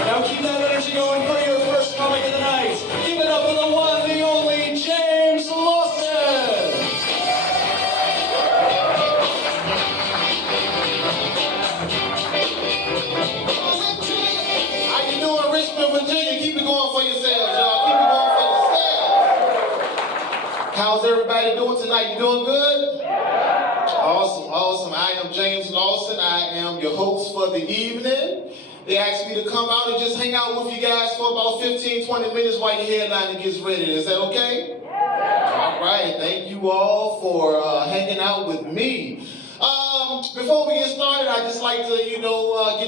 Now keep that energy going for your first comic of the night. Give it up for the one, the only, James Lawson. How you doing, Richmond, Virginia? Keep it going for yourselves, y'all. Keep it going for yourselves. How's everybody doing tonight? You doing good? Awesome, awesome. I am James Lawson. I am your host for the evening. They asked me to come out and just hang out with you guys for about 15, 20 minutes while your headliner gets ready. Is that okay? Yeah. All right. Thank you all for hanging out with me. Before we get started, I'd just like to, get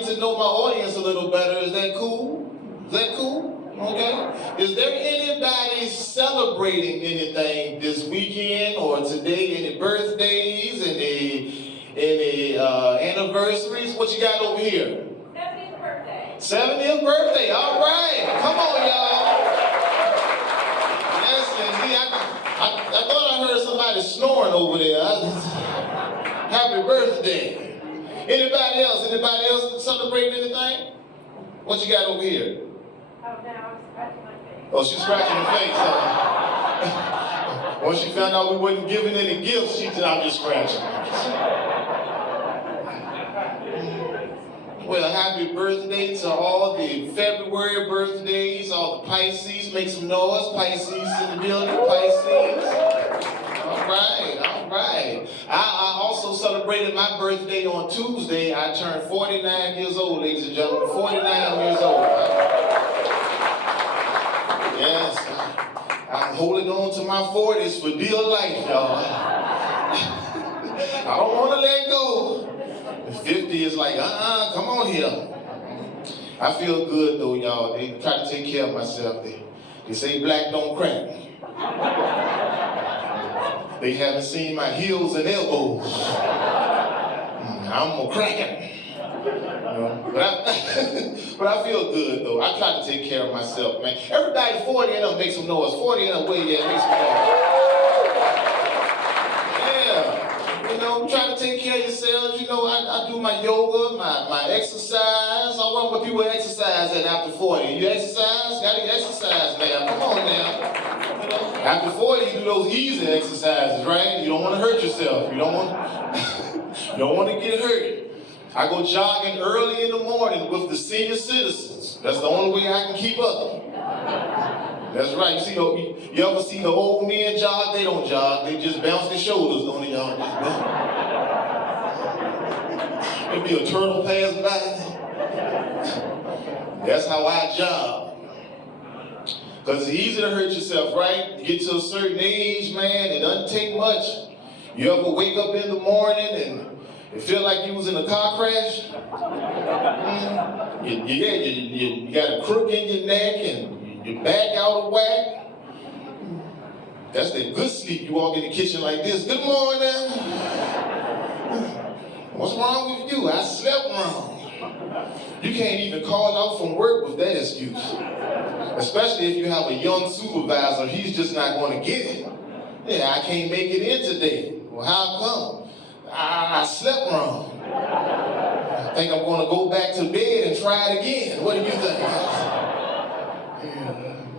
to know my audience a little better. Is that cool? Is that cool? Okay. Is there anybody celebrating anything this weekend or today? Any birthdays? Any anniversaries? What you got over here? 70th birthday. 70th birthday. All right. Come on, y'all. Yes, and see, I thought I heard somebody snoring over there. Happy birthday. Anybody else? Anybody else celebrating anything? What you got over here? Oh, no, I'm scratching my face. Oh, she's scratching her face, huh? Once she found out we wasn't giving any gifts, she said, I'm just scratching. Well, happy birthday to all the February birthdays, all the Pisces. Make some noise. Pisces in the building. Pisces. All right, all right. I also celebrated my birthday on Tuesday. I turned 49 years old, ladies and gentlemen. 49 years old. Yes, I'm holding on to my 40s for dear life, y'all. I don't want to let go. 50 is like, come on here. I feel good though, y'all. They try to take care of myself. They say black don't crack. They haven't seen my heels and elbows. I'm a cracking. But I feel good though. I try to take care of myself, man. Everybody 40 and up, make some noise. 40 and up, way yeah, make some noise. Try to take care of yourselves. I do my yoga, my exercise. I want what people exercise at after 40. You exercise? Gotta exercise now. Come on now. After 40, you do those easy exercises, right? You don't want to hurt yourself. You don't want to get hurt. I go jogging early in the morning with the senior citizens. That's the only way I can keep up. That's right. You ever see the old men jog? They don't jog. They just bounce their shoulders, don't they, y'all? There'll be a turtle pass by. That's how I jog. Because it's easy to hurt yourself, right? You get to a certain age, man, it doesn't take much. You ever wake up in the morning and it feel like you was in a car crash? You got a crook in your neck and your back out of whack. That's that good sleep. You walk in the kitchen like this. Good morning. What's wrong with you? I slept wrong. You can't even call out from work with that excuse. Especially if you have a young supervisor, he's just not going to get it. Yeah, I can't make it in today. Well, how come? I slept wrong. I think I'm going to go back to bed and try it again. What do you think?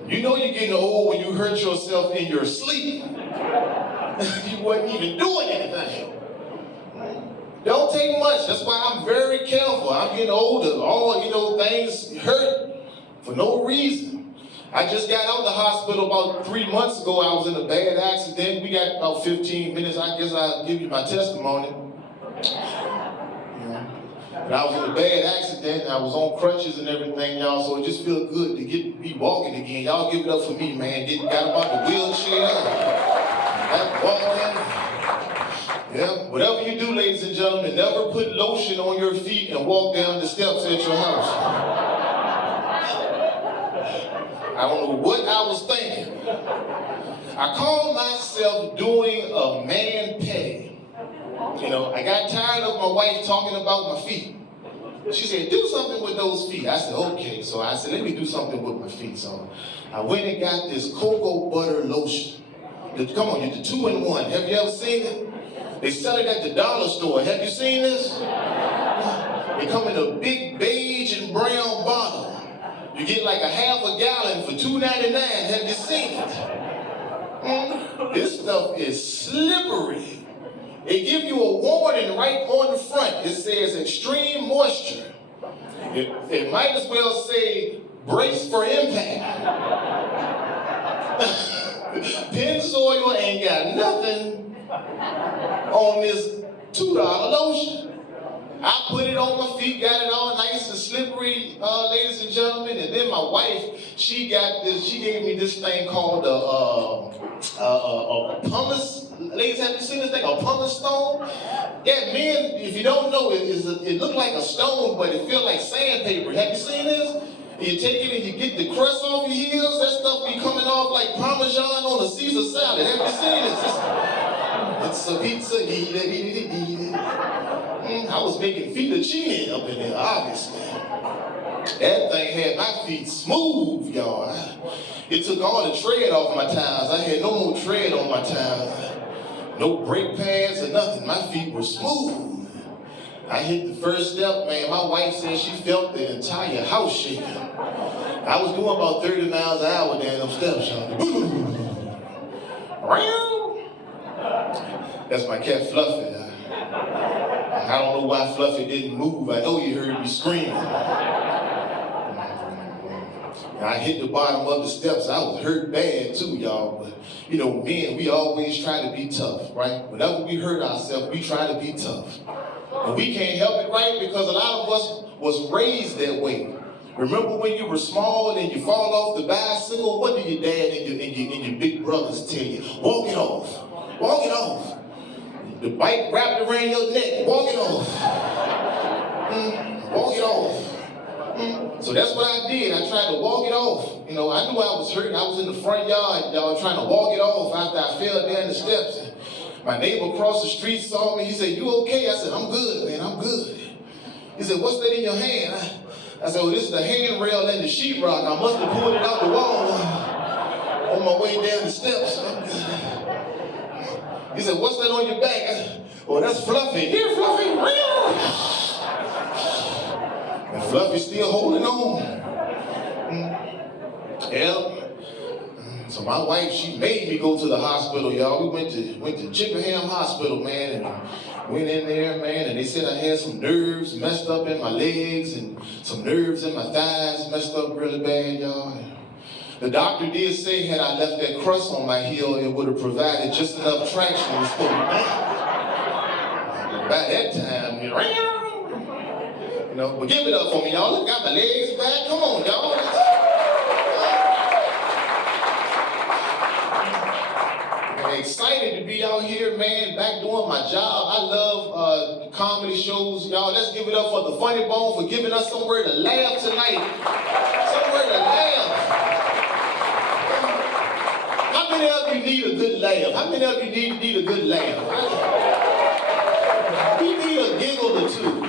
You know you're getting old when you hurt yourself in your sleep. You wasn't even doing anything. Don't take much. That's why I'm very careful. I'm getting older. Things hurt for no reason. I just got out of the hospital about 3 months ago. I was in a bad accident. We got about 15 minutes. I guess I'll give you my testimony. But I was in a bad accident. I was on crutches and everything, y'all. So it just feels good to be walking again. Y'all give it up for me, man. Got about the wheelchair. Got walking. Yeah. Whatever you do, ladies and gentlemen, never put lotion on your feet and walk down the steps at your house. I don't know what I was thinking. I call myself doing a man petty. I got tired of my wife talking about my feet. She said, do something with those feet. I said, okay. So I said, let me do something with my feet. So I went and got this cocoa butter lotion. Come on, the 2-in-1. Have you ever seen it? They sell it at the dollar store. Have you seen this? They come in a big beige and brown bottle. You get like a half a gallon for $2.99. Have you seen it? This stuff is slippery. They give you a warning right on the front. It says extreme moisture. It might as well say brace for impact. Pennzoil ain't got nothing on this $2 lotion. I put it on my feet, got it all nice and slippery, ladies and gentlemen. And then my wife, she gave me this thing called a pumice. Ladies, have you seen this thing? A pumice stone? Yeah, men, if you don't know, it looked like a stone, but it feels like sandpaper. Have you seen this? You take it and you get the crust off your heels. That stuff be coming off like Parmesan on a Caesar salad. Have you seen this? It's a pizza. I was making fettuccine up in there, obviously. That thing had my feet smooth, y'all. It took all the tread off my tires. I had no more tread on my tires. No brake pads or nothing. My feet were smooth. I hit the first step, man. My wife said she felt the entire house shaking. I was doing about 30 miles an hour down them steps, y'all. That's my cat Fluffy. I don't know why Fluffy didn't move. I know you heard me screaming. I hit the bottom of the steps. I was hurt bad too, y'all. But you know, men, we always try to be tough, right? Whenever we hurt ourselves, we try to be tough. And we can't help it, right? Because a lot of us was raised that way. Remember when you were small and you fall off the bicycle? What did your dad and your big brothers tell you? Walk it off. Walk it off. The bike wrapped around your neck. Walk it off. Walk it off. So that's what I did. I tried to walk it off. You know, I knew I was hurting. I was in the front yard, y'all, trying to walk it off after I fell down the steps. My neighbor across the street saw me. He said, "You okay?" I said, "I'm good, man. I'm good." He said, "What's that in your hand?" I said, "Well, this is the handrail and the sheetrock. I must have pulled it out the wall on my way down the steps." He said, "What's that on your back?" I said, "Oh, that's Fluffy." "Here, Fluffy." And Fluffy's still holding on. Yeah. So my wife, she made me go to the hospital, y'all. We went to Chippenham Hospital, man, and went in there, man, and they said I had some nerves messed up in my legs and some nerves in my thighs messed up really bad, y'all. The doctor did say had I left that crust on my heel, it would have provided just enough traction to slow me down. By that time, you know, but give it up for me, y'all. Look, got my legs back. Come on, y'all. I'm excited to be out here, man, back doing my job. I love comedy shows, y'all. Let's give it up for the Funnybone for giving us somewhere to laugh tonight. Somewhere to laugh. How many of you need a good laugh? How many of you need a good laugh? We need a giggle or two.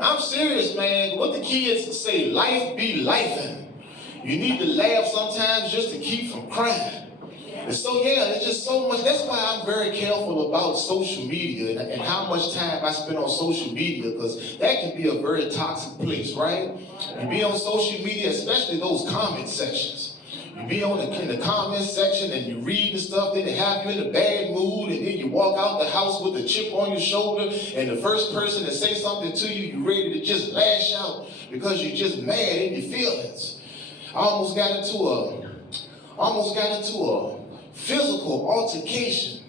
I'm serious, man. What the kids say, life be lifing. You need to laugh sometimes just to keep from crying. And so, yeah, it's just so much. That's why I'm very careful about social media and how much time I spend on social media, because that can be a very toxic place, right? You be on social media, especially those comment sections. You be in the comment section and you read the stuff, then they have you in a bad mood, and then you walk out the house with a chip on your shoulder, and the first person that say something to you, you're ready to just lash out because you're just mad in your feelings. I almost got into a physical altercation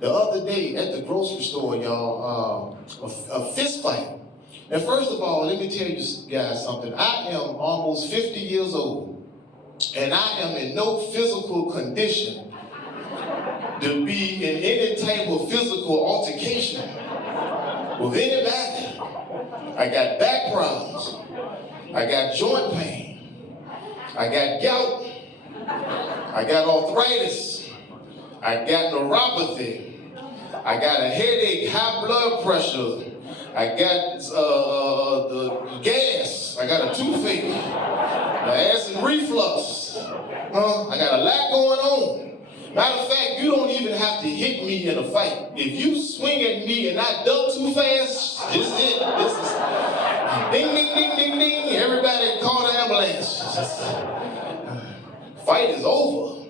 the other day at the grocery store, y'all. A fist fight. And first of all, let me tell you guys something. I am almost 50 years old. And I am in no physical condition to be in any type of physical altercation with anybody. I got back problems. I got joint pain. I got gout. I got arthritis. I got neuropathy. I got a headache, high blood pressure. I got the gas. I got a toothache. The acid reflux. I got a lot going on. Matter of fact, you don't even have to hit me in a fight. If you swing at me and I duck too fast, this is it. Ding, ding, ding, ding, ding. Everybody call the ambulance. Fight is over.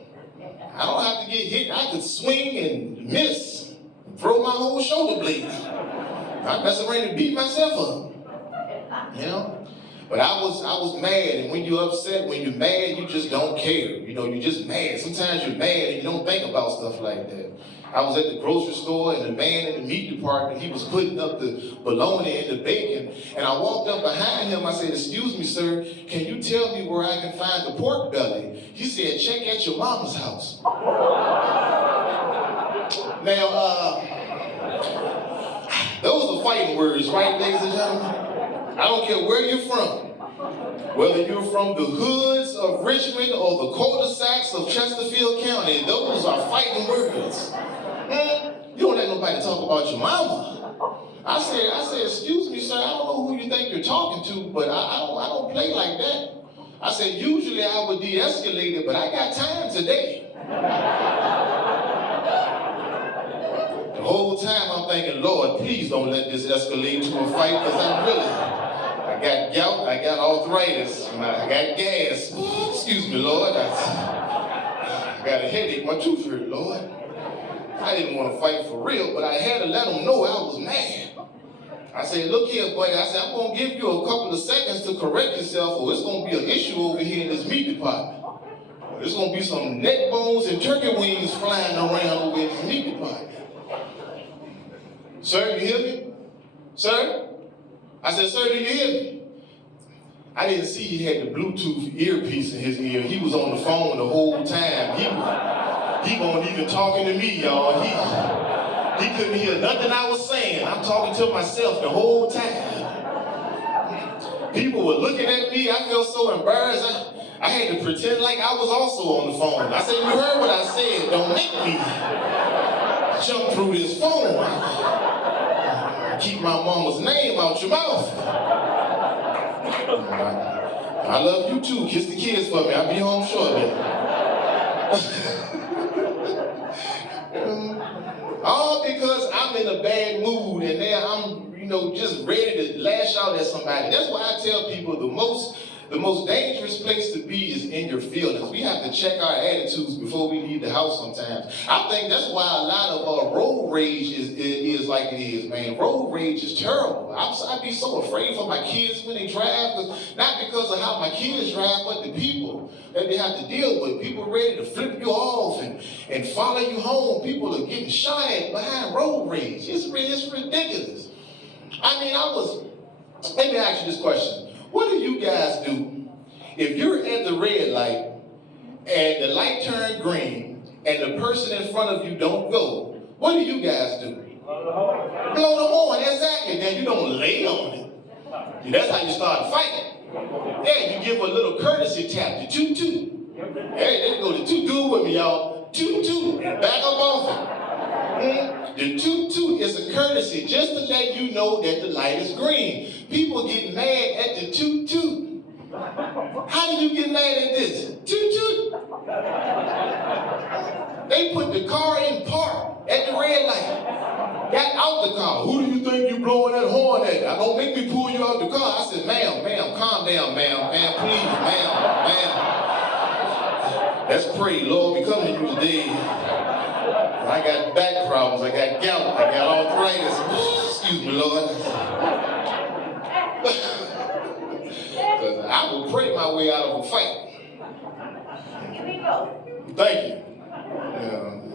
I don't have to get hit. I could swing and miss, and throw my whole shoulder blade. I mess around and beat myself up. You know? But I was mad, and when you're upset, when you're mad, you just don't care. You know, you're just mad. Sometimes you're mad and you don't think about stuff like that. I was at the grocery store, and the man in the meat department, he was putting up the bologna and the bacon, and I walked up behind him. I said, "Excuse me, sir, can you tell me where I can find the pork belly?" He said, "Check at your mama's house." Now, those are fighting words, right, ladies and gentlemen? I don't care where you're from. Whether you're from the hoods of Richmond or the cul-de-sacs of Chesterfield County, those are fighting words. You don't let nobody talk about your mama. I said, "Excuse me, sir, I don't know who you think you're talking to, but I don't play like that." I said, "Usually I would de-escalate it, but I got time today." The whole time I'm thinking, "Lord, please don't let this escalate to a fight, because I got gout, I got arthritis, I got gas. Excuse me, Lord. I got a headache, my tooth hurt, Lord." I didn't want to fight for real, but I had to let them know I was mad. I said, "Look here, buddy." I said, "I'm going to give you a couple of seconds to correct yourself, or it's going to be an issue over here in this meat department. There's going to be some neck bones and turkey wings flying around over in this meat department." "Sir, you hear me? Sir?" I said, "Sir, do you hear me?" I didn't see he had the Bluetooth earpiece in his ear. He was on the phone the whole time. He wasn't even talking to me, y'all. He couldn't hear nothing I was saying. I'm talking to myself the whole time. People were looking at me. I felt so embarrassed. I had to pretend like I was also on the phone. I said, "You heard what I said. Don't make me jump through this phone. Keep my mama's name out your mouth." I love you too. Kiss the kids for me. I'll be home shortly. All because I'm in a bad mood, and then I'm, just ready to lash out at somebody. That's why I tell people the most dangerous place to be is in your feelings. We have to check our attitudes before we leave the house sometimes. I think that's why a lot of road rage is like it is, man. Road rage is terrible. I'd be so afraid for my kids when they drive, not because of how my kids drive, but the people that they have to deal with. People ready to flip you off and follow you home. People are getting shot at behind road rage. It's ridiculous. I mean, let me ask you this question. What do you guys do if you're at the red light and the light turned green and the person in front of you don't go? What do you guys do? Blow the horn. Blow the horn, exactly. Then you don't lay on it. That's how you start fighting. Yeah, you give a little courtesy tap, the toot-toot. Hey, there you go, the toot. Do it with me, y'all. Toot-toot. Back up off it. The toot-toot is a courtesy just to let you know that the light is green. People get mad at the toot-toot. How do you get mad at this? Toot-toot. They put the car in park at the red light. Got out the car. "Who do you think you blowing that horn at? Don't make me pull you out the car." I said, ma'am, calm down, ma'am, please, ma'am. Let's pray, Lord, we come to you today. I got back problems, I got gout, I got arthritis. Excuse me, Lord. Because I will pray my way out of a fight. Here we go. Thank you.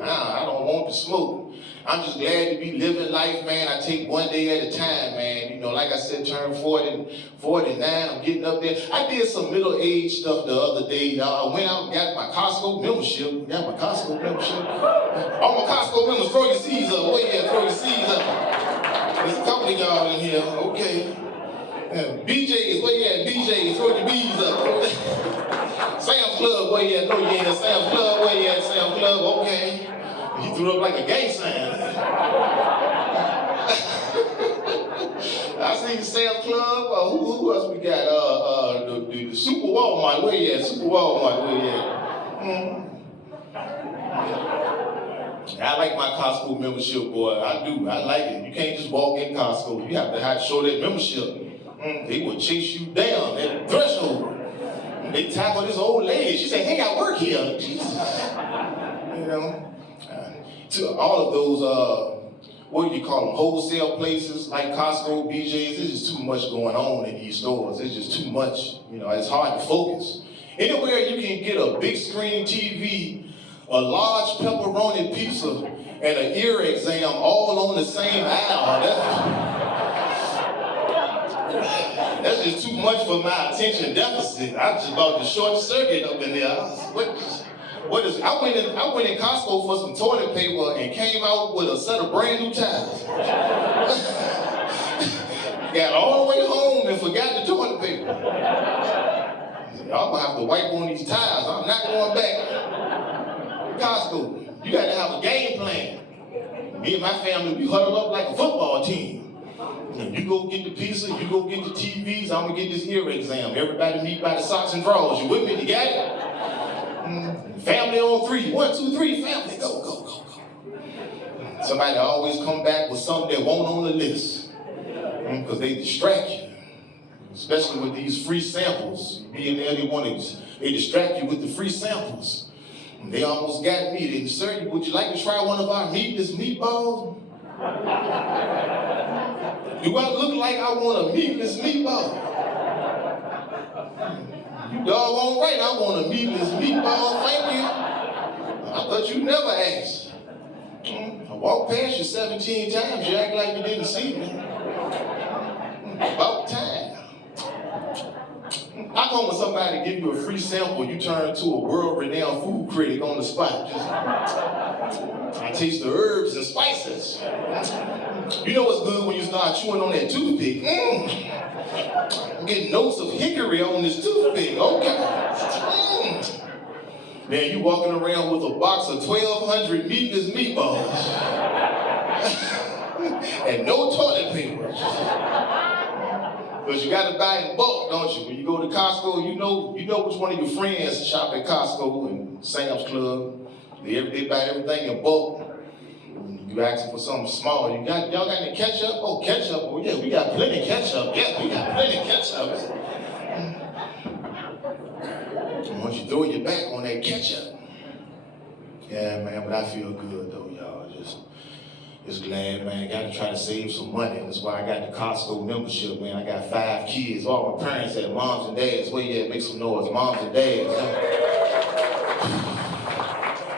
I don't want to smoke. I'm just glad to be living life, man. I take one day at a time, man. Like I said, turned 49. I'm getting up there. I did some middle-age stuff the other day. I went out and got my Costco membership. All my Costco members, throw your C's up. Oh yeah, throw your C's up. There's a couple of y'all in here. Okay. BJ's, where you at? BJ's, throw your B's up. Sam's Club, where you at? No, you ain't at Sam's Club. Where you at? Sam's Club, okay. He threw up like a gang sign. I see Sam's Club. Who else we got? The Super Walmart. Where you at? Super Walmart. Where you at? I like my Costco membership, boy. I do. I like it. You can't just walk in Costco. You have to show that membership. They would chase you down at the threshold. They tackled this old lady. She said, hey, I work here. Jesus. You know, to all of those, what do you call them, wholesale places like Costco, BJ's, there's just too much going on in these stores. It's just too much. You know, it's hard to focus. Anywhere you can get a big screen TV, a large pepperoni pizza, and an ear exam all on the same aisle, that's just too much for my attention deficit. I just about to short circuit up in there. What is? I went in Costco for some toilet paper and came out with a set of brand new towels. Got all the way home and forgot the toilet paper. Y'all gonna have to wipe on these towels. I'm not going back. Costco, you got to have a game plan. Me and my family, we huddle up like a football team. You go get the pizza, you go get the TVs, I'm gonna get this ear exam. Everybody meet by the socks and drawers. You with me? You got it? Family on 3. 1, 2, 3, family. Go, go, go, go. Somebody always come back with something they want on the list. Because they distract you. Especially with these free samples. Be in there, they distract you with the free samples. They almost got me. They said, sir, would you like to try one of our meatless meatballs? Do I look like I want a meatless meatball? You doggone right, I want a meatless meatball, thank you. I thought you never asked. I walked past you 17 times, you act like you didn't see me. About time. How come when somebody give you a free sample, you turn into a world-renowned food critic on the spot? I taste the herbs and spices. You know what's good when you start chewing on that toothpick? I'm getting notes of hickory on this toothpick, okay. Man, you walking around with a box of 1,200 meatless meatballs. And no toilet paper. Because you got to buy in bulk, don't you? When you go to Costco, you know which one of your friends shop at Costco and Sam's Club. They buy everything in bulk. You asking for something small. Y'all got any ketchup? Oh, ketchup. Oh, yeah, we got plenty of ketchup. Yeah, we got plenty of ketchup. And once you throw your back on that ketchup, yeah, man, but I feel good, though, y'all. Just glad, man. Got to try to save some money. That's why I got the Costco membership, man. I got 5 kids. All my parents had moms and dads. Where you at? Make some noise. Moms and dads.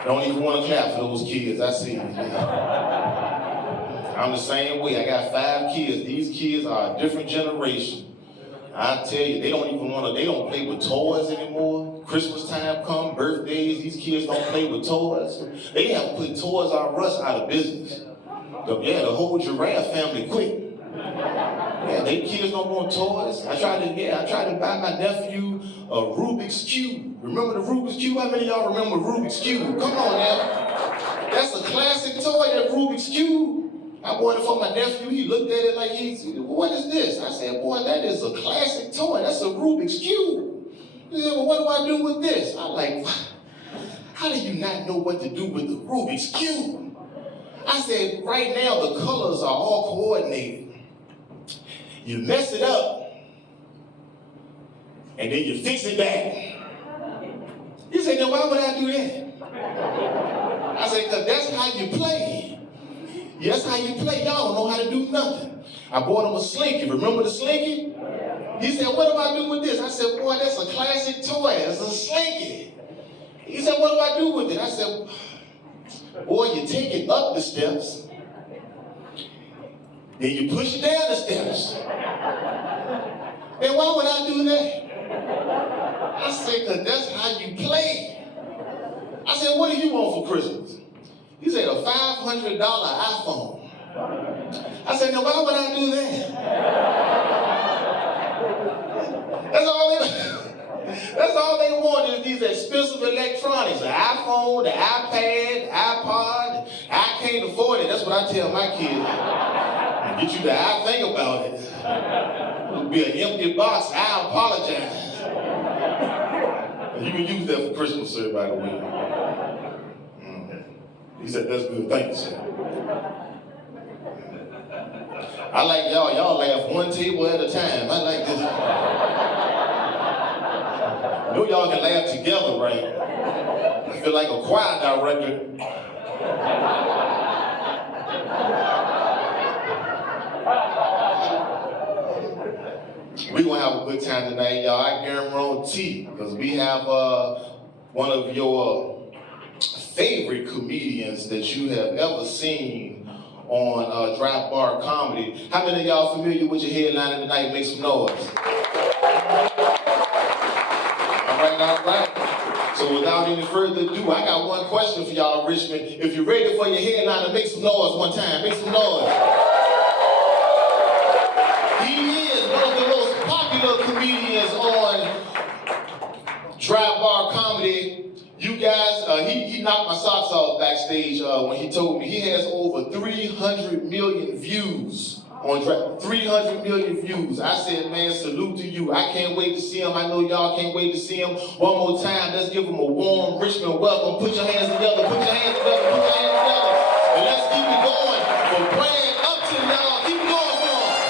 Don't even want to clap for those kids. I see them. I'm the same way. I got 5 kids. These kids are a different generation. I tell you, they don't play with toys anymore. Christmas time come, birthdays, these kids don't play with toys. They have put Toys R Us out of business. The whole giraffe family quit. Yeah, they kids don't want toys. I tried to buy my nephew a Rubik's Cube. Remember the Rubik's Cube? How many of y'all remember Rubik's Cube? Come on now. That's a classic toy, that Rubik's Cube. I bought it for my nephew. He looked at it like, what is this? I said, boy, that is a classic toy. That's a Rubik's Cube. He said, well, what do I do with this? I'm like, how do you not know what to do with the Rubik's Cube? I said, right now the colors are all coordinated. You mess it up, and then you fix it back. He said, now why would I do that? I said, because that's how you play. Yes, how you play. Y'all don't know how to do nothing. I bought him a Slinky. Remember the Slinky? He said, what do I do with this? I said, boy, that's a classic toy. It's a Slinky. He said, what do I do with it? I said, boy, you take it up the steps, then you push it down the steps. And why would I do that? I said, because that's how you play. I said, what do you want for Christmas? He said, a $500 iPhone. I said, now why would I do that? That's all they want is these expensive electronics. The iPhone, the iPad, iPod. I can't afford it. That's what I tell my kids. Get you the think about it. It'll be an empty box. I apologize. You can use that for Christmas, sir, by the way. He said, that's good. Thank you, sir. I like y'all. Y'all laugh one table at a time. I like this. I know y'all can laugh together, right? I feel like a choir director. We're going to have a good time tonight, y'all. I guarantee, because we have one of your favorite comedians that you have ever seen on Drop Bar Comedy. How many of y'all familiar with your headliner tonight? Make some noise. All right. So without any further ado, I got one question for y'all, Richmond. If you're ready for your headliner, make some noise one time. Make some noise. He is one of the most popular comedians on Drop Bar Comedy. You guys, he knocked my socks off backstage when he told me he has over 300 million views on Drop. 300 million views. I said, man, salute to you. I can't wait to see him. I know y'all can't wait to see him. One more time, let's give him a warm Richmond welcome. Put your hands together. Put your hands together. Put your hands together. And let's keep it going. For Brad Upton, y'all. Keep it going for him.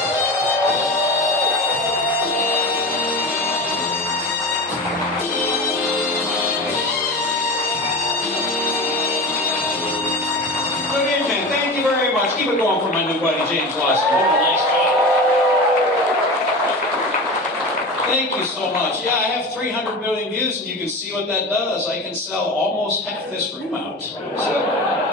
Good evening. Thank you very much. Keep it going for my new buddy, James Lawson. What a nice guy. Thank you so much. Yeah, I have 300 million views, and you can see what that does. I can sell almost half this room out. So.